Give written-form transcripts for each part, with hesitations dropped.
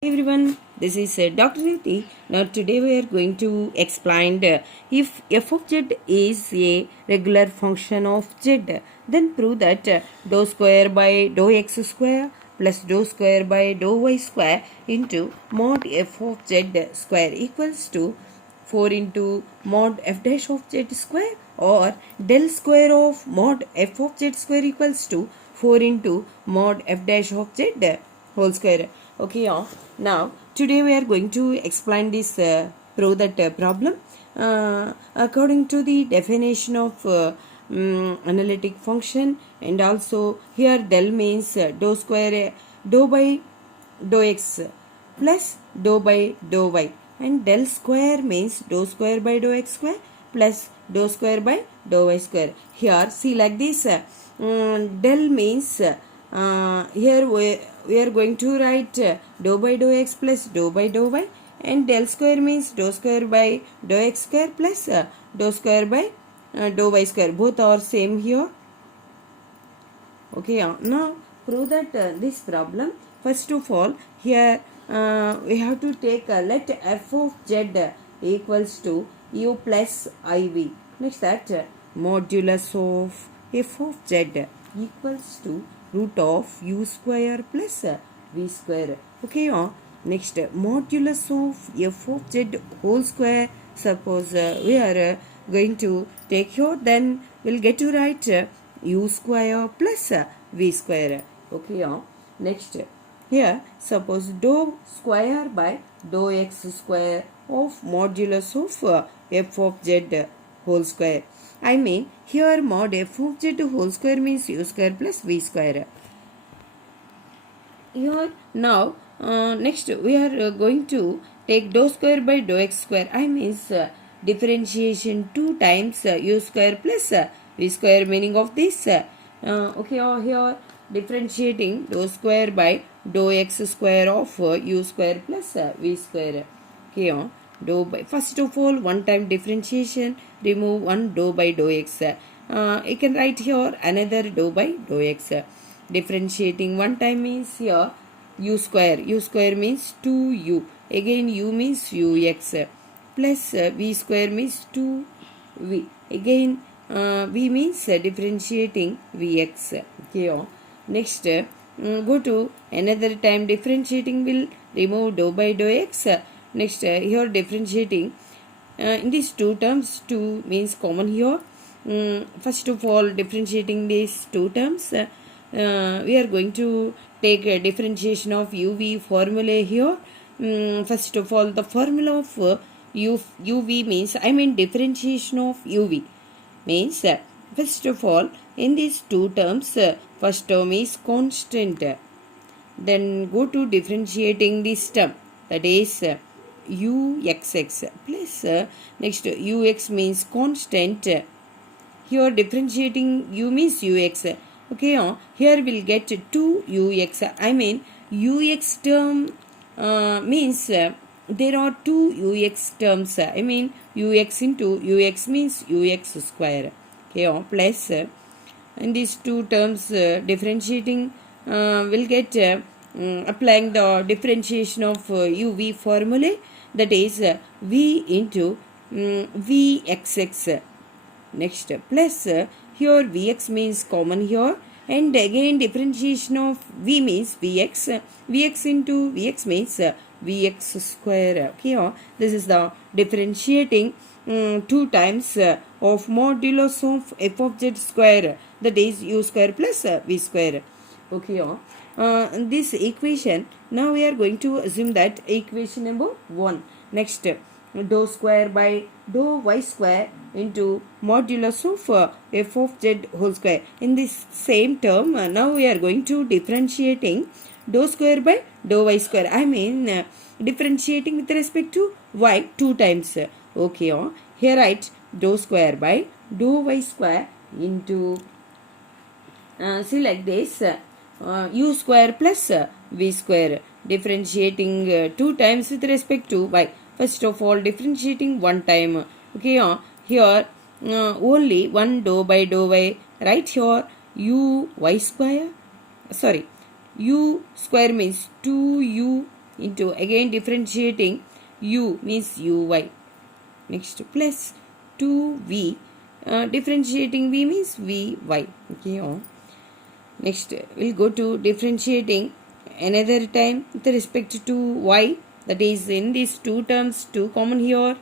Hey everyone, this is Dr. Riti. Now today we are going to explain if f of z is a regular function of z, then prove that dou square by dou x square plus dou square by dou y square into mod f of z square equals to 4 into mod f dash of z square, or del square of mod f of z square equals to 4 into mod f dash of z whole square. Okay, now today we are going to explain this prove that problem according to the definition of analytic function, and also here del means dou square dou by dou x plus dou by dou y, and del square means dou square by dou x square plus dou square by dou y square. Here see like this, del means here we are going to write dou by dou x plus dou by dou y, and del square means dou square by dou x square plus dou square by dou y square. Both are same here. Okay, now prove that this problem. First of all, here we have to take let f of z equals to u plus iv. Next that modulus of f of z equals to root of u square plus v square. Okay, next modulus of f of z whole square. Suppose we are going to take here, then we'll get to write u square plus v square. Okay, next here suppose dou square by dou x square of modulus of f of z whole square. I mean here mod f of z whole square means u square plus v square. Here now next we are going to take dou square by dou x square. I means differentiation 2 times u square plus v square, meaning of this okay, here differentiating dou square by dou x square of u square plus v square. Okay, dou by, first of all one time differentiation, remove one dou by dou x. You can write here another dou by dou x. Differentiating one time means here u square means 2u, again u means ux plus v square means 2v, again v means differentiating vx. Okay, next go to another time differentiating, will remove dou by dou x. Next here differentiating in these two terms, 2 means common here. First of all differentiating these two terms, we are going to take a differentiation of uv formula here. First of all the formula of uv means, I mean differentiation of uv means first of all in these two terms, first term is constant, then go to differentiating this term, that is uxx plus next ux means constant. Here differentiating u means ux. Okay, here we'll get 2ux. I mean ux term means there are two ux terms. I mean ux into ux means ux square. Okay, plus in these two terms differentiating we'll get applying the differentiation of uv formula, that is v into vxx. Next plus here vx means common here, and again differentiation of v means vx, vx into vx means vx square. Okay, this is the differentiating 2 times of modulus of f of z square, that is u square plus v square. Okay, this equation, now we are going to assume that equation number 1. Next dou square by dou y square into modulus of f of z whole square. In this same term now we are going to differentiating dou square by dou y square. I mean differentiating with respect to y 2 times. Okay, here write dou square by dou y square into see like this u square plus v square, differentiating 2 times with respect to y. First of all differentiating one time. Okay, here only one dou by dou y, right here u y square, sorry u square means 2u into again differentiating u means uy. Next plus 2v differentiating v means vy. Okay. Next we'll go to differentiating another time with respect to y, that is in these two terms 2 common here,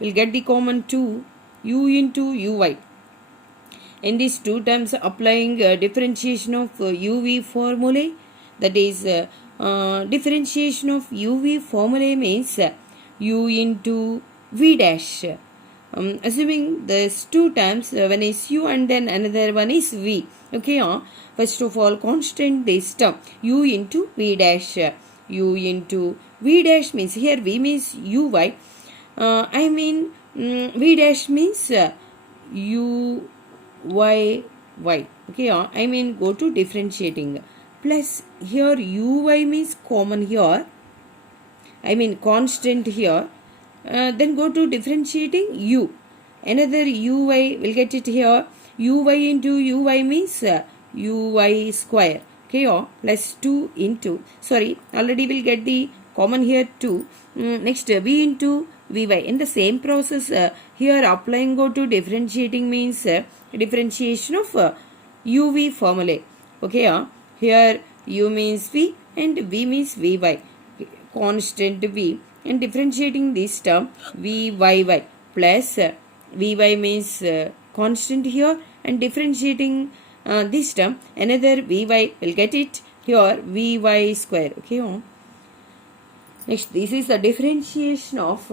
we'll get the common 2 u into uy. In these two terms applying differentiation of uv formulae, that is differentiation of uv formulae means u into v dash. Assuming there's two terms, one is u and then another one is v. Okay, first of all constant this term u into v dash. U into v dash means here v means uy. V dash means u y y. Okay, go to differentiating plus here uy means common here, constant here. Then go to differentiating u, another uy, will get it here. Uy into uy means uy square. Okay, plus 2 into, already will get the common here 2. Next v into vy. In the same process here applying go to differentiating means differentiation of uv formulae. Okay, here u means v and v means vy, constant v, and differentiating this term vyy plus vy means constant here, and differentiating this term another vy, will get it here vy square. Okay. Next, this is the differentiation of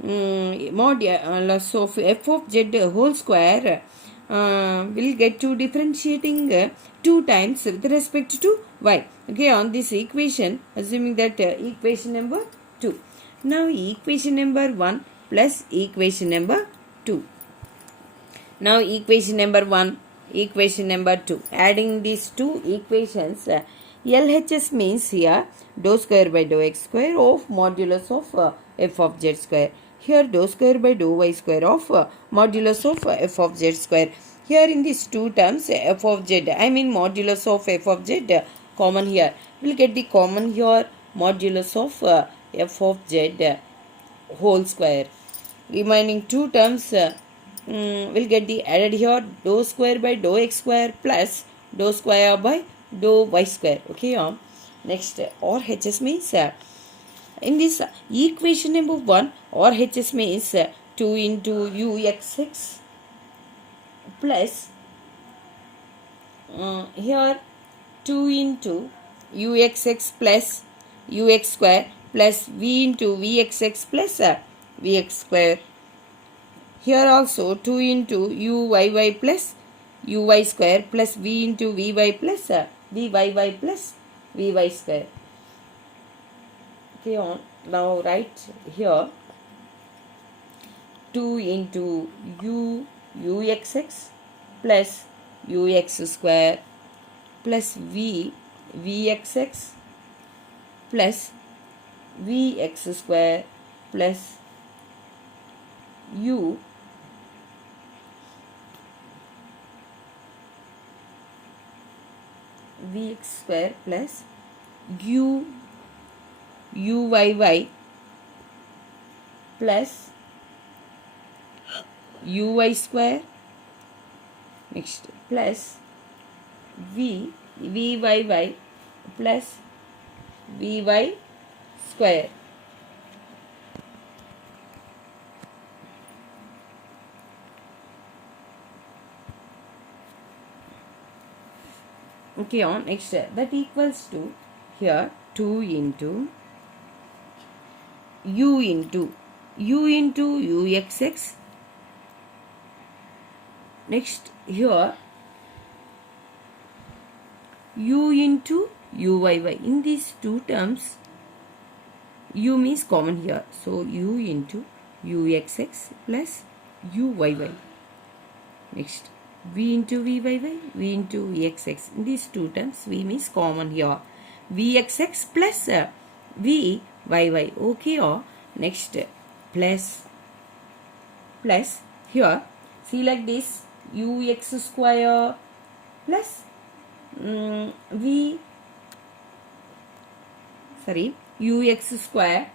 modulus of f of z whole square. Will get to differentiating 2 times with respect to y. Okay, on this equation, assuming that equation number 2. Now equation number 1 plus equation number 2. Now equation number 1, equation number 2. Adding these two equations, LHS means here dou square by dou x square of modulus of f of z square. Here dou square by dou y square of modulus of f of z square. Here in these two terms f of z, modulus of f of z common here. We'll get the common here modulus of f of z whole square. Remaining two terms will get the added here dou square by dou x square plus dou square by dou y square. Okay, next RHS means in this equation number 1, RHS means 2 into uxx plus here 2 into uxx plus ux square plus v into vxx plus vx square. Here also 2 into uyy plus uy square plus v into vy plus vyy plus vy square. Okay, now write here 2 into uxx plus ux square plus vxx plus vx square plus u vx square plus uyy plus uy square, next plus vyy plus vy square. Okay, next that equals to here 2 into u into uxx. Next here u into uyy. In these two terms u means common here, so u into uxx plus uyy. Next v into vyy, v into vxx. In these two terms v means common here, vxx plus vyy. Okay, next plus here see like this ux square plus ux square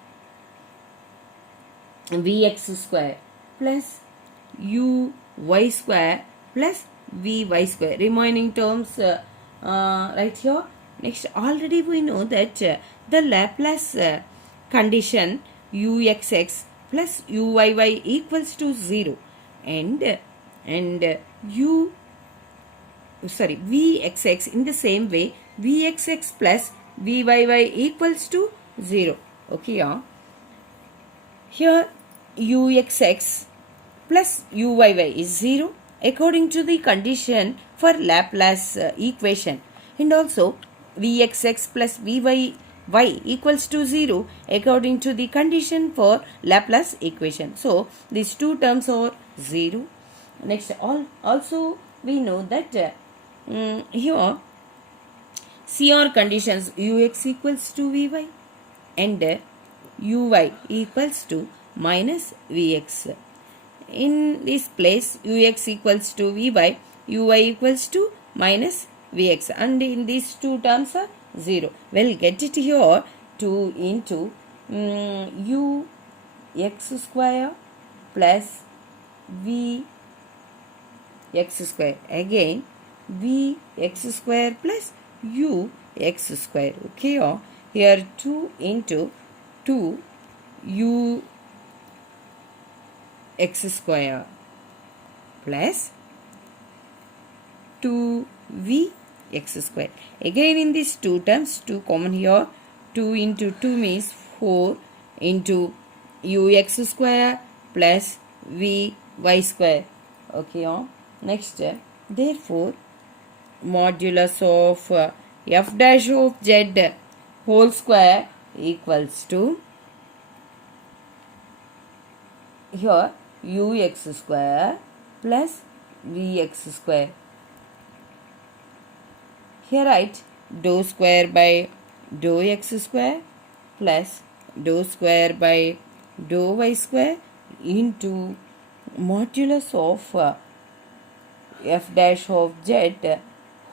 vx square plus uy square plus vy square. Remaining terms right here. Next, already we know that the Laplace condition uxx plus uyy equals to 0 and vxx in the same way vxx plus vyy equals to 0. Okay, yeah. Here uxx plus uyy is 0 according to the condition for Laplace equation, and also vxx plus vyy equals to 0 according to the condition for Laplace equation. So these two terms are 0. Next, also we know that here CR conditions ux equals to vy and uy equals to minus vx. In this place ux equals to vy, uy equals to minus vx, and in these two terms are 0. We'll get it here 2 into ux square plus vx square, again vx square plus ux square. Okay, here 2 into 2 ux square plus 2vx square. Again in these two terms, 2 common here, 2 into 2 means 4 into ux square plus vy square. Okay, next, therefore modulus of f dash of z whole square equals to here ux square plus vx square. Here write dou square by dou x square plus dou square by dou y square into modulus of f dash of z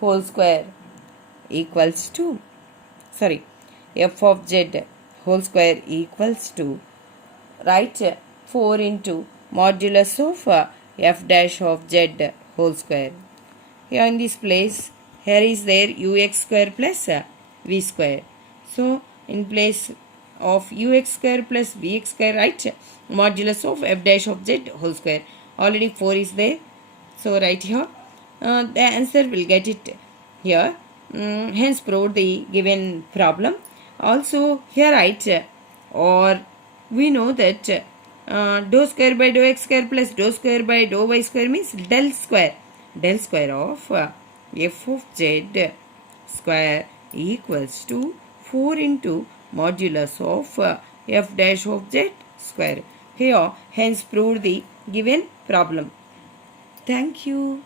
whole square equals to, f of z whole square equals to, write 4 into modulus of f dash of z whole square. Here in this place, here is there ux square plus v square. So in place of ux square plus vx square, write modulus of f dash of z whole square. Already 4 is there, so write here. The answer will get it here. Hence prove the given problem. Also here write or we know that dou square by dou x square plus dou square by dou y square means del square of f of z square equals to 4 into modulus of f dash of z square. Here hence proved the given problem. Thank you.